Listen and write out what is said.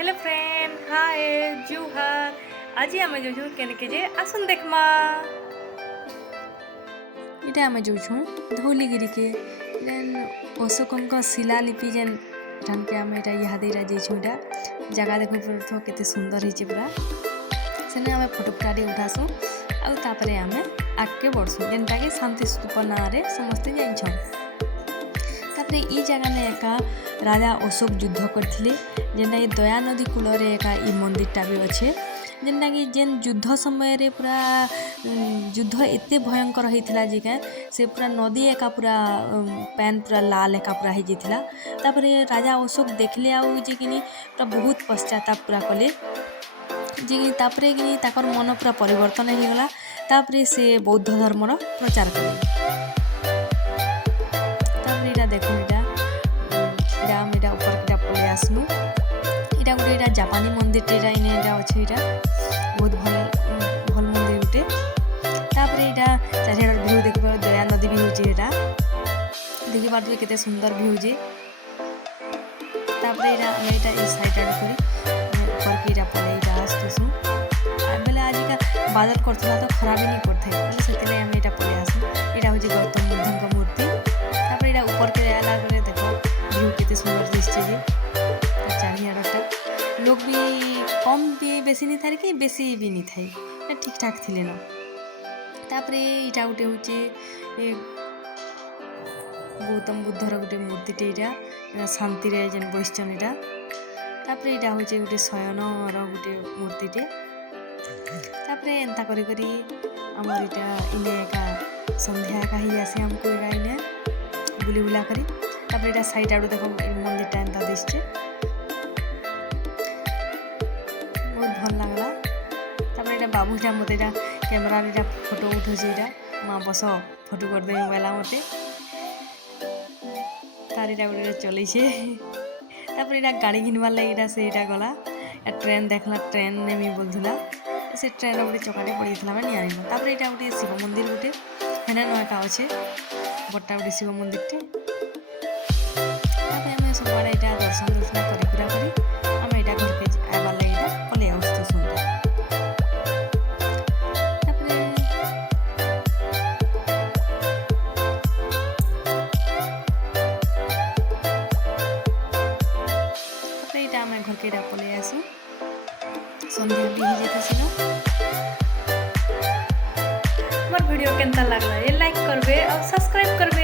Hello friend हाय जुहार आज आम जो के जे आसन देखमा इटा आम जो धौलीगिरी के अशोक शिलालिपि जेन ठान के आम यहाँ इटा जगह देख के सुंदर है पूरा सेने आम फोटोटाटे उठासु आउे आम आगे बढ़सु जेनटा कि शांति स्तूप ना समस्ते जाइछन तापरे ई जगह ने एका राजा अशोक युद्ध करथिले जेनटा कि दया नदी कूल एका ई मंदिरटा भी अच्छे जेनटा कि जेन युद्ध समय रे पूरा युद्ध एते भयंकर होता जे से पूरा नदी एका पूरा पैन पूरा लाल एका पूरा हो जाता तापरे राजा अशोक देखले आउ जे कि पूरा बहुत पश्चाताप पूरा कले जे तापरे कि ताकर मन पूरा परिवर्तन हो गला तापरे से बौद्ध धर्मर प्रचार कले तापरे इटा देखो इटा ऊपर पलि आसलु इटा गोटे जापानी मंदिर इने अच्छे यहाँ बहुत भल मंदिर गोटे तापर यहाँ चारिआड़ भ्यू देख दया नदी भी हूँ देखी पारे केते सुंदर भी हूँ तापर यहाँ साइड आड़ कर ऊपर के पलि आसतुसु बेले आजिका बादल करता तो खरा भी नहीं करते से पलि आसू यहाँ हूँ गौतम बुद्ध मूर्ति तापर यहाँ ऊपर के आला देख भ्यू केते सुंदर दिशे चारिआड़टा लोग भी कम भी बेसी नहीं थारे कि बेसी भी नहीं थाई ठीक ठाक थिले न तापरे इटा गोटे हूँ गौतम बुद्धर गोटे मूर्तिटे यहाँ शांति रे जेन बसचन यहाँ तापरे इटा हूँ गोटे शयनर गोटे मूर्तिटे तापरे एंता करी करी आमर इटा इने एका संध्या एका ही आसे हमको इने बुली बुला करी तापरे इटा साइड आड़ू देखो मंदिरटा एंता दिसचे भल लगला तापर यहाँ बाबूटा मत कैमेरा फोटो उठे माँ बस फोटो करदे मोबाइल मत तार यहाँ गोटे चली तापर यहाँ गाड़ी घिनबार लगे से गला ट्रेन देखला ट्रेन नेमी बोलूला से ट्रेन गोटे चकाटे पड़ता मैं नहीं तापर यहाँ गोटे शिव मंदिर गोटे हेना नयका अच्छे बड़ा गोटे शिव मंदिर आम सब आड़े यहाँ दर्शन दुर्शन कर आम यहाँ घर के आबार लगे पलि आसतु आम घर के पलि आसू सन्ध्या भी हो जाता मोर वीडियो केनता लागला ये लाइक करबे और सब्सक्राइब करबे।